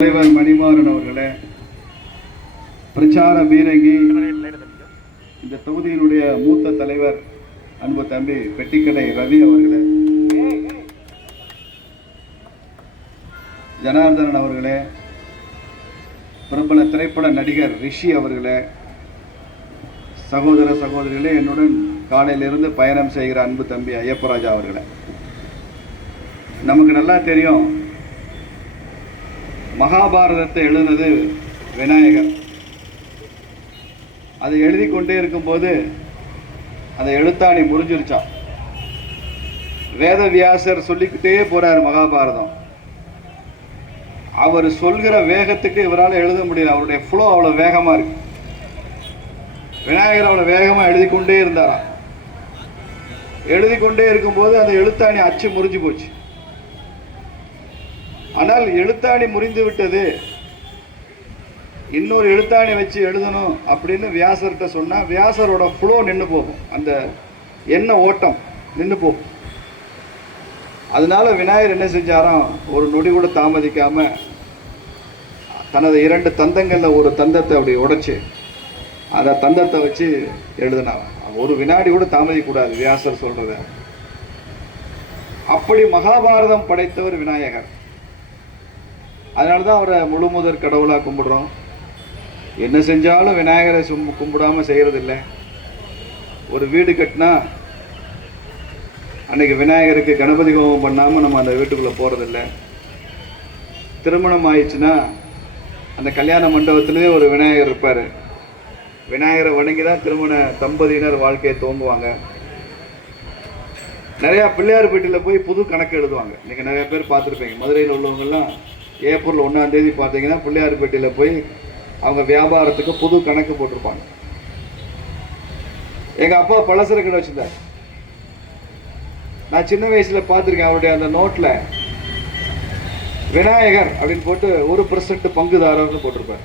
தலைவர் மணிமாறன் அவர்களே, பிரச்சார பீரங்கி, இந்த தொகுதியினுடைய மூத்த தலைவர் அன்பு தம்பி பெட்டிக்கடை ரவி அவர்களே, ஜனார்தனன் அவர்களே, பிரபல திரைப்பட நடிகர் ரிஷி அவர்களே, சகோதர சகோதரிகளே, என்னுடன் காலையிலிருந்து பயணம் செய்கிற அன்பு தம்பி ஐயப்பராஜா அவர்களே, நமக்கு நல்லா தெரியும் மகாபாரதத்தை எழுதுனது விநாயகர். அதை எழுதி கொண்டே இருக்கும்போது அந்த எழுத்தாணி முறிஞ்சிருச்சான். வேதவியாசர் சொல்லிக்கிட்டே போறார் மகாபாரதம். அவர் சொல்கிற வேகத்துக்கு இவரால் எழுத முடியல. அவருடைய ஃப்ளோ அவ்வளோ வேகமாக இருக்கு. விநாயகர் அவ்வளோ வேகமாக எழுதி கொண்டே இருந்தாராம். எழுதி கொண்டே இருக்கும்போது அந்த எழுத்தாணி அச்சு முறிஞ்சு போச்சு. ஆனால் எழுத்தாணி முறிந்து விட்டது, இன்னொரு எழுத்தாணி வச்சு எழுதணும் அப்படின்னு வியாசர்கிட்ட சொன்னா வியாசரோட ஃப்ளோ நின்று போகும், அந்த எண்ண ஓட்டம் நின்று போகும். அதனால விநாயகர் என்ன செஞ்சாராம், ஒரு நொடி கூட தாமதிக்காம தனது 2 தந்தங்கள்ல ஒரு தந்தத்தை அப்படி உடைச்சு அந்த தந்தத்தை வச்சு எழுதினாங்க. ஒரு வினாடி கூட தாமதிக்கூடாது வியாசர் சொல்றத. அப்படி மகாபாரதம் படைத்தவர் விநாயகர். அதனால தான் அவரை முழு முதற் கடவுளாக கும்பிடுறோம். என்ன செஞ்சாலும் விநாயகரை கும்பிடாமல் செய்கிறதில்ல. ஒரு வீடு கட்டினா அன்னைக்கு விநாயகருக்கு கணபதி ஹோமம் பண்ணாமல் நம்ம அந்த வீட்டுக்குள்ளே போகிறதில்ல. திருமணம் ஆயிடுச்சுன்னா அந்த கல்யாண மண்டபத்திலே ஒரு விநாயகர் இருப்பார். விநாயகரை வணங்கி தான் திருமண தம்பதியினர் வாழ்க்கையை துவங்குவாங்க. நிறையா பிள்ளையார் வீட்டில் போய் புது கணக்கு எழுதுவாங்க. நீங்கள் நிறைய பேர் பார்த்துருப்பீங்க. மதுரையில் உள்ளவங்கெல்லாம் ஏப்ரல் 1ஆம் தேதி பார்த்தீங்கன்னா பிள்ளையார்பேட்டையில் போய் அவங்க வியாபாரத்துக்கு புது கணக்கு போட்டிருப்பாங்க. எங்கள் அப்பா பலசர கடை வச்சுருந்தார். நான் சின்ன வயசில் பார்த்துருக்கேன். அவருடைய அந்த நோட்டில் விநாயகர் அப்படின்னு போட்டு 1% பங்குதாரர்னு போட்டிருப்பார்.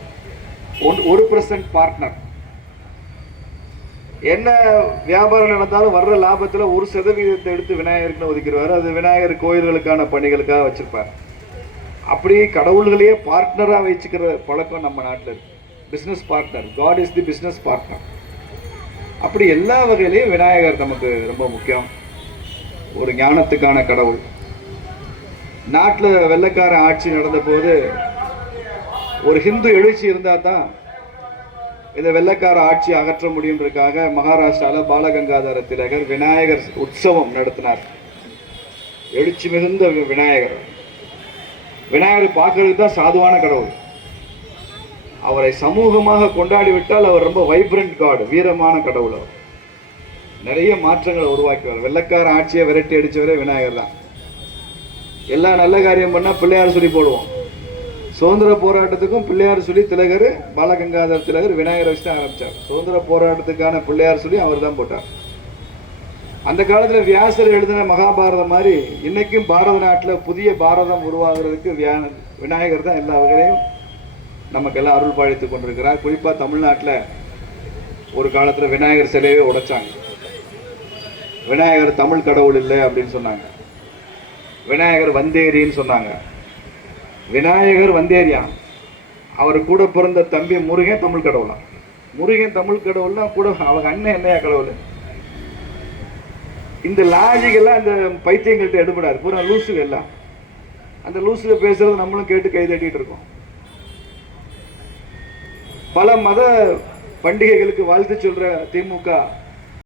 1% பார்ட்னர். என்ன வியாபாரம் நடந்தாலும் வர்ற லாபத்தில் 1% எடுத்து விநாயகருக்குன்னு ஒதுக்கிடுவார். அது விநாயகர் கோயில்களுக்கான பணிகளுக்காக வச்சுருப்பார். அப்படி கடவுள்களையே பார்ட்னராக வச்சுக்கிற பழக்கம் நம்ம நாட்டில் இருக்கு. Business partner, god is the business partner. அப்படி எல்லா வகையிலையும் விநாயகர் நமக்கு ரொம்ப முக்கியம். ஒரு ஞானத்துக்கான கடவுள். நாட்டில் வெள்ளைக்கார ஆட்சி நடந்த போது ஒரு ஹிந்து எழுச்சி இருந்தால் தான் இந்த வெள்ளைக்கார ஆட்சி அகற்ற முடியுன்றதுக்காக மகாராஷ்டிராவில் பாலகங்காதர திலகர் விநாயகர் உற்சவம் நடத்தினார். எழுச்சி மிகுந்த விநாயகர். விநாயகர் பார்க்கறதுக்கு தான் சாதுவான கடவுள். அவரை சமூகமாக கொண்டாடிவிட்டால் அவர் ரொம்ப வைப்ரண்ட் காட், வீரமான கடவுள். அவர் நிறைய மாற்றங்களை உருவாக்குவார். வெள்ளைக்கார ஆட்சியை விரட்டி அடிச்சவரே விநாயகர் தான். எல்லா நல்ல காரியம் பண்ணால் பிள்ளையார் சொல்லி போடுவோம். சுதந்திர போராட்டத்துக்கும் பிள்ளையார் சொல்லி திலகர், பாலகங்காதர திலகர் விநாயகரை வச்சு தான் ஆரம்பித்தார். சுதந்திர போராட்டத்துக்கான பிள்ளையார் சொல்லி அவர் தான் போட்டார். அந்த காலத்தில் வியாசர் எழுதின மகாபாரதம் மாதிரி இன்னைக்கும் பாரத நாட்டில் புதிய பாரதம் உருவாகிறதுக்கு விநாயகர் தான் எல்லா வகையிலையும் நமக்கெல்லாம் அருள் பாலித்து கொண்டிருக்கிறார். குறிப்பாக தமிழ்நாட்டில் ஒரு காலத்தில் விநாயகர் சிலையே உடைச்சாங்க. விநாயகர் தமிழ் கடவுள் இல்லை அப்படின்னு சொன்னாங்க. விநாயகர் வந்தேரின்னு சொன்னாங்க. விநாயகர் வந்தேரியா. அவர் கூட பிறந்த தம்பி முருகன் தமிழ் கடவுளா. முருகன் தமிழ் கடவுள்னா கூட அவங்க அண்ணன் என்னையா கடவுள். இந்த லாஜிக் எல்லாம் இந்த பைத்தியங்கள்ட்ட எடுபடாது. பூரா லூசுக எல்லாம். அந்த லூசுக பேசுறது நம்மளும் கேட்டு கை தட்டிட்டு இருக்கோம். பல மத பண்டிகைகளுக்கு வாழ்த்து சொல்ற திமுக